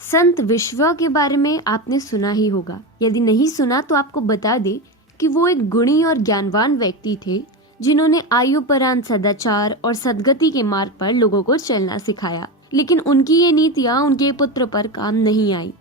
संत विश्वा के बारे में आपने सुना ही होगा। यदि नहीं सुना तो आपको बता दे कि वो एक गुणी और ज्ञानवान व्यक्ति थे जिन्होंने आयुपरांत सदाचार और सद्गति के मार्ग पर लोगों को चलना सिखाया। लेकिन उनकी ये नीतियां उनके पुत्र पर काम नहीं आई,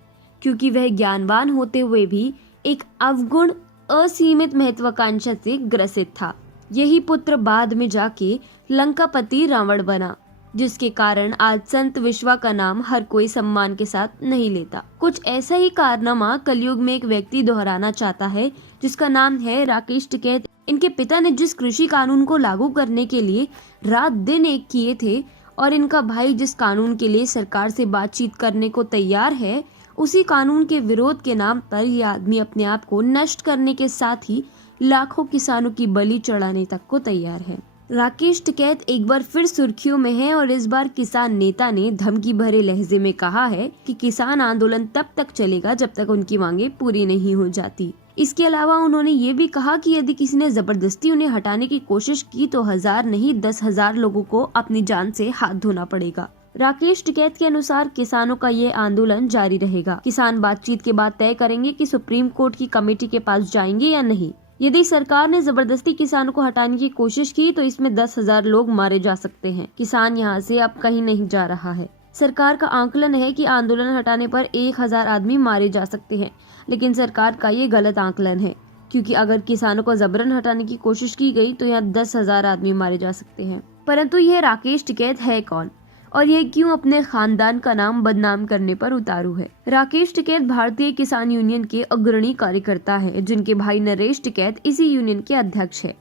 क्योंकि वह ज्ञानवान होते हुए भी एक अवगुण असीमित महत्वाकांक्षा से ग्रसित था। यही पुत्र बाद में जाके लंकापति रावण बना, जिसके कारण आज संत विश्वा का नाम हर कोई सम्मान के साथ नहीं लेता। कुछ ऐसा ही कारनामा कलयुग में एक व्यक्ति दोहराना चाहता है, जिसका नाम है राकेश टिकैत। इनके पिता ने जिस कृषि कानून को लागू करने के लिए रात दिन एक किए थे और इनका भाई जिस कानून के लिए सरकार से बातचीत करने को तैयार है, उसी कानून के विरोध के नाम पर यह आदमी अपने आप को नष्ट करने के साथ ही लाखों किसानों की बलि चढ़ाने तक को तैयार है। राकेश टिकैत एक बार फिर सुर्खियों में है और इस बार किसान नेता ने धमकी भरे लहजे में कहा है कि किसान आंदोलन तब तक चलेगा जब तक उनकी मांगे पूरी नहीं हो जाती। इसके अलावा उन्होंने ये भी कहा कि यदि किसी ने जबरदस्ती उन्हें हटाने की कोशिश की तो 1000 नहीं 10,000 लोगों को अपनी जान से हाथ धोना पड़ेगा। राकेश टिकैत के अनुसार किसानों का ये आंदोलन जारी रहेगा। किसान बातचीत के बाद तय करेंगे कि सुप्रीम कोर्ट की कमेटी के पास जाएंगे या नहीं। यदि सरकार ने जबरदस्ती किसानों को हटाने की कोशिश की तो इसमें 10,000 लोग मारे जा सकते हैं। किसान यहाँ से अब कहीं नहीं जा रहा है। सरकार का आंकलन है कि आंदोलन हटाने पर 1000 आदमी मारे जा सकते हैं, लेकिन सरकार का ये गलत आंकलन है, क्योंकि अगर किसानों को जबरन हटाने की कोशिश की गई तो यहाँ 10,000 आदमी मारे जा सकते हैं। परंतु यह राकेश टिकैत है कौन और यह क्यों अपने खानदान का नाम बदनाम करने पर उतारू है? राकेश टिकैत भारतीय किसान यूनियन के अग्रणी कार्यकर्ता है, जिनके भाई नरेश टिकैत इसी यूनियन के अध्यक्ष है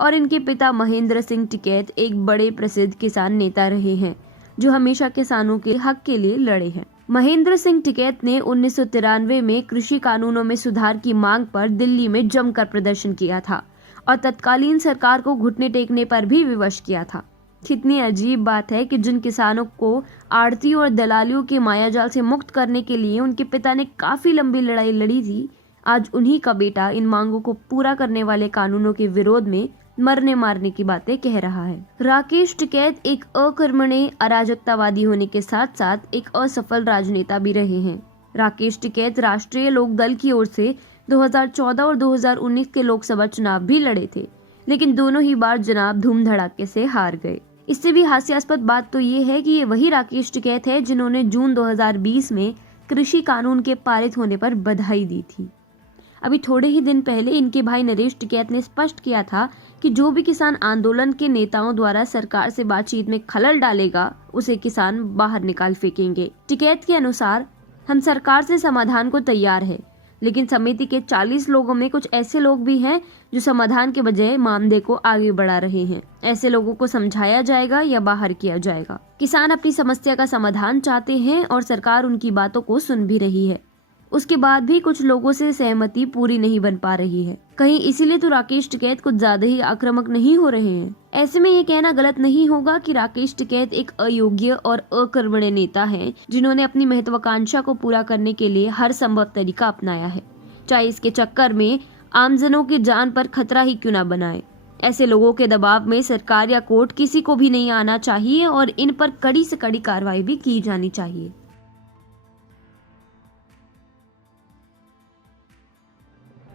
और इनके पिता महेंद्र सिंह टिकैत एक बड़े प्रसिद्ध किसान नेता रहे हैं, जो हमेशा किसानों के हक के लिए लड़े हैं। महेंद्र सिंह टिकैत ने 1993 में कृषि कानूनों में सुधार की मांग पर दिल्ली में जमकर प्रदर्शन किया था और तत्कालीन सरकार को घुटने टेकने पर भी विवश किया था। कितनी अजीब बात है कि जिन किसानों को आड़तियों और दलालियों के मायाजाल से मुक्त करने के लिए उनके पिता ने काफी लंबी लड़ाई लड़ी थी, आज उन्हीं का बेटा इन मांगों को पूरा करने वाले कानूनों के विरोध में मरने मारने की बातें कह रहा है। राकेश टिकैत एक अकर्मण्य अराजकतावादी होने के साथ साथ एक असफल राजनेता भी रहे हैं। राकेश टिकैत राष्ट्रीय लोक दल की ओर से 2014 और 2019 के लोकसभा चुनाव भी लड़े थे, लेकिन दोनों ही बार जनाब धूम धड़ाके से हार गए। इससे भी हास्यास्पद बात तो ये है कि ये वही राकेश टिकैत है जिन्होंने जून 2020 में कृषि कानून के पारित होने पर बधाई दी थी। अभी थोड़े ही दिन पहले इनके भाई नरेश टिकैत ने स्पष्ट किया था कि जो भी किसान आंदोलन के नेताओं द्वारा सरकार से बातचीत में खलल डालेगा, उसे किसान बाहर निकाल फेंकेंगे। टिकैत के अनुसार हम सरकार से समाधान को तैयार है, लेकिन समिति के 40 लोगों में कुछ ऐसे लोग भी हैं जो समाधान के बजाय मामले को आगे बढ़ा रहे हैं। ऐसे लोगों को समझाया जाएगा या बाहर किया जाएगा। किसान अपनी समस्या का समाधान चाहते हैं और सरकार उनकी बातों को सुन भी रही है। उसके बाद भी कुछ लोगों से सहमति पूरी नहीं बन पा रही है। कहीं इसीलिए तो राकेश टिकैत कुछ ज्यादा ही आक्रामक नहीं हो रहे हैं। ऐसे में ये कहना गलत नहीं होगा कि राकेश टिकैत एक अयोग्य और अकर्मण्य नेता हैं, जिन्होंने अपनी महत्वाकांक्षा को पूरा करने के लिए हर संभव तरीका अपनाया है, चाहे इसके चक्कर में आमजनों की जान पर खतरा ही क्यों न बनाए। ऐसे लोगों के दबाव में सरकार या कोर्ट किसी को भी नहीं आना चाहिए और इन पर कड़ी से कड़ी कार्रवाई भी की जानी चाहिए।